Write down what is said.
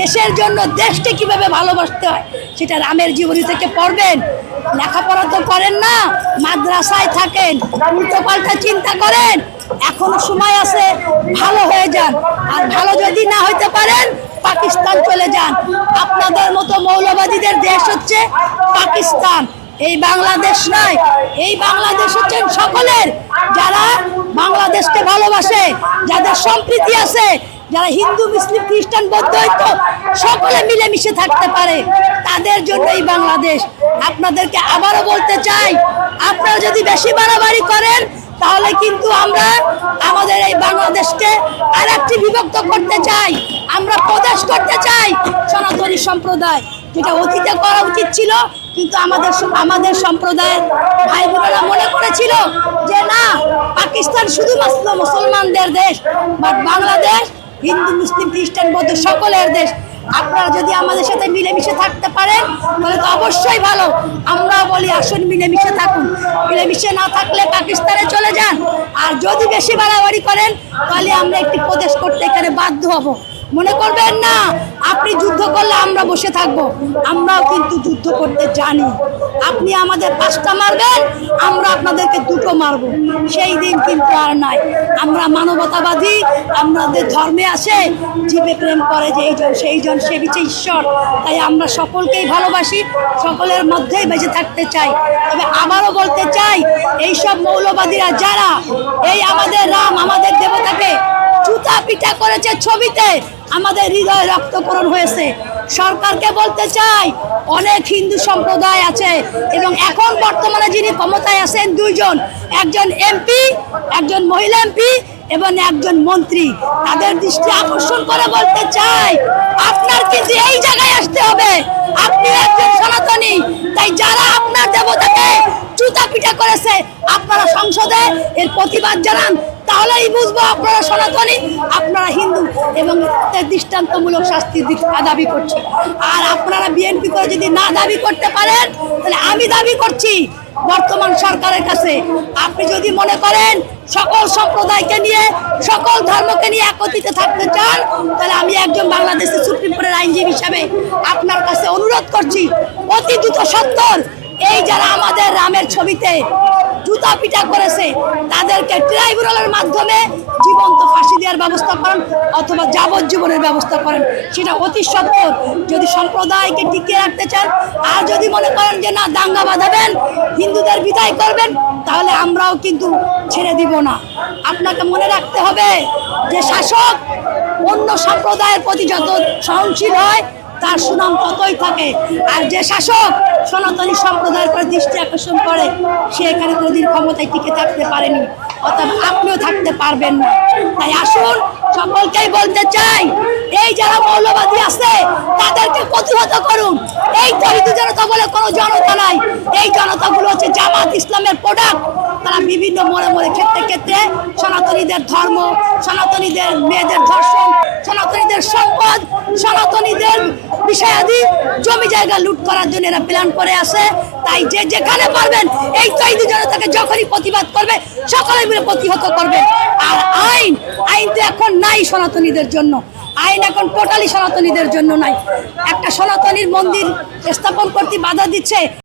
দেশের জন্য দেশকে কিভাবে ভালোবাসতে হয় সেটা রামের জীবনী থেকে পড়বেন। লেখাপড়া তো করেন না, মাদ্রাসায় থাকেন, উল্টোপাল্টা চিন্তা করেন। এখনো সময় আছে, ভালো হয়ে যান। আর ভালো যদি না হইতে পারেন পাকিস্তান চলে যান। আপনাদের মতো মৌলবাদীদের দেশ হচ্ছে পাকিস্তান, এই বাংলাদেশ নয়। এই বাংলাদেশ হচ্ছেন সকলের, যারা বাংলাদেশকে ভালোবাসে, যাদের সম্প্রীতি আছে, যারা হিন্দু মুসলিম খ্রিস্টান বৌদ্ধ ঐক্য সকলে মিলেমিশে থাকতে পারে, তাদের জন্য এই বাংলাদেশ। আপনাদেরকে আবারও বলতে চাই, আপনারা যদি বেশি বাড়াবাড়ি করেন তাহলে কিন্তু আমরা আমাদের এই বাংলাদেশকে আর একটি বিভক্ত করতে চাই। আমরা প্রদেশ করতে চাই সনাতনী সম্প্রদায়, যেটা অতীতে করা উচিত ছিল। কিন্তু আমাদের সম্প্রদায়ের ভাই বোনেরা মনে করেছিল যে না, পাকিস্তান শুধুমাত্র মুসলমানদের দেশ, বাট বাংলাদেশ হিন্দু মুসলিম খ্রিস্টান বৌদ্ধ সকলের দেশ। আপনারা যদি আমাদের সাথে মিলেমিশে থাকতে পারেন তাহলে তো অবশ্যই ভালো। আমরা বলি আসুন মিলেমিশে থাকুন, মিলেমিশে না থাকলে পাকিস্তানে চলে যান। আর যদি বেশি বাড়াবাড়ি করেন তাহলে আমরা একটি প্রদেশ করতে এখানে বাধ্য হব। মনে করবেন না আপনি যুদ্ধ করলে আমরা বসে থাকব, আমরাও কিন্তু যুদ্ধ করতে জানি। আপনি আমাদের 5টা মারবেন, আমরা আপনাদেরকে 2টো মারব, সেই দিন কিন্তু আর নাই। আমরা মানবতাবাদী, আমাদের ধর্মে আছে জীবে প্রেম করে যেইজন সেইজন সে বিচে ঈশ্বর। তাই আমরা সকলকেই ভালোবাসি, সকলের মধ্যেই বেঁচে থাকতে চাই। তবে আবারও বলতে চাই, এইসব মৌলবাদীরা যারা এই আমাদের রাম আমাদের দেবতাকে জুতা পিটা করেছে, ছবিতে আমাদের হৃদয় রক্তকরণ হয়েছে। সরকারকে বলতে চাই, অনেক হিন্দু সম্প্রদায় আছে এবং এখন বর্তমানে যিনি ক্ষমতায় আছেন 2 জন, একজন এমপি, একজন মহিলা এমপি এবং একজন মন্ত্রী। তাদের দৃষ্টি আকর্ষণ করে বলতে চাই, আপনার কিন্তু এই জায়গায় আসতে হবে। আপনি একজন সনাতনী, তাই যারা আপনার দেবতাকে জুতা পিটা করেছে আপনারা সংসদে এর প্রতিবাদ জানান, তাহলেই বুঝবো আপনারা সনাতনী, আপনারা হিন্দু এবং দৃষ্টান্তমূলক শাস্তির দাবি করছি। আর আপনারা বিএনপি করে যদি না দাবি করতে পারেন তাহলে আমি দাবি করছি বর্তমান সরকারের কাছে, আপনি যদি মনে করেন সকল সম্প্রদায়কে নিয়ে সকল ধর্মকে নিয়ে একত্রিত থাকতে চান, তাহলে আমি একজন বাংলাদেশের সুপ্রিম কোর্টের আইনজীবী হিসাবে আপনার কাছে অনুরোধ করছি, অতি দ্রুত সত্তর এই যারা আমাদের রামের ছবিতে জুতা পিটা করেছে তাদেরকে ট্রাইব্যুনালের মাধ্যমে জীবন্ত ফাঁসি দেওয়ার ব্যবস্থা করেন অথবা যাবজ্জীবনের ব্যবস্থা করেন, সেটা অতি সত্তর। যদি সম্প্রদায়কে টিকিয়ে রাখতে চান, আর যদি মনে করেন যে না দাঙ্গা বাঁধাবেন, হিন্দুদের বিদায় করবেন, তাহলে আমরাও কিন্তু ছেড়ে দিব না। আপনাকে মনে রাখতে হবে যে শাসক অন্য সম্প্রদায়ের প্রতি যত সহনশীল হয় তার সুনাম ততই থাকে। আর যে শাসক সনাতনী সম্প্রদায়ের পর দৃষ্টি আকর্ষণ করে সে এখানে কোনোদিন ক্ষমতায় টিকে থাকতে পারেনি, অর্থাৎ আপনিও থাকতে পারবেন না। তাই আসুন সকলকেই বলতে চাই, এই যারা মৌলবাদী আছে তাদেরকে প্রতিহত করুন। এই তহিদ জনতা বলে কোনো জনতা নাই, এই জনতাগুলো হচ্ছে জামাত ইসলামের প্রোডাক্ট। তারা বিভিন্ন মোড়ে মোড়ে ক্ষেত্রে ক্ষেত্রে সনাতনীদের ধর্ম, সনাতনীদের মেয়েদের ধর্ষণ, সনাতনীদের সম্পদ, সনাতনীদের বিষয়াদি জমি জায়গা লুট করার জন্য এরা প্ল্যান করে আসে। তাই যে যেখানে পারবেন এই তহিদি জনতাকে যখনই প্রতিবাদ করবে সকলে মিলে প্রতিহত করবে। আর আইন তো এখন নাই সনাতনীদের জন্য, আইন এখন টোটালি সনাতনীদের জন্য নাই। একটা সনাতনীর মন্দির স্থাপন করতে বাধা দিচ্ছে,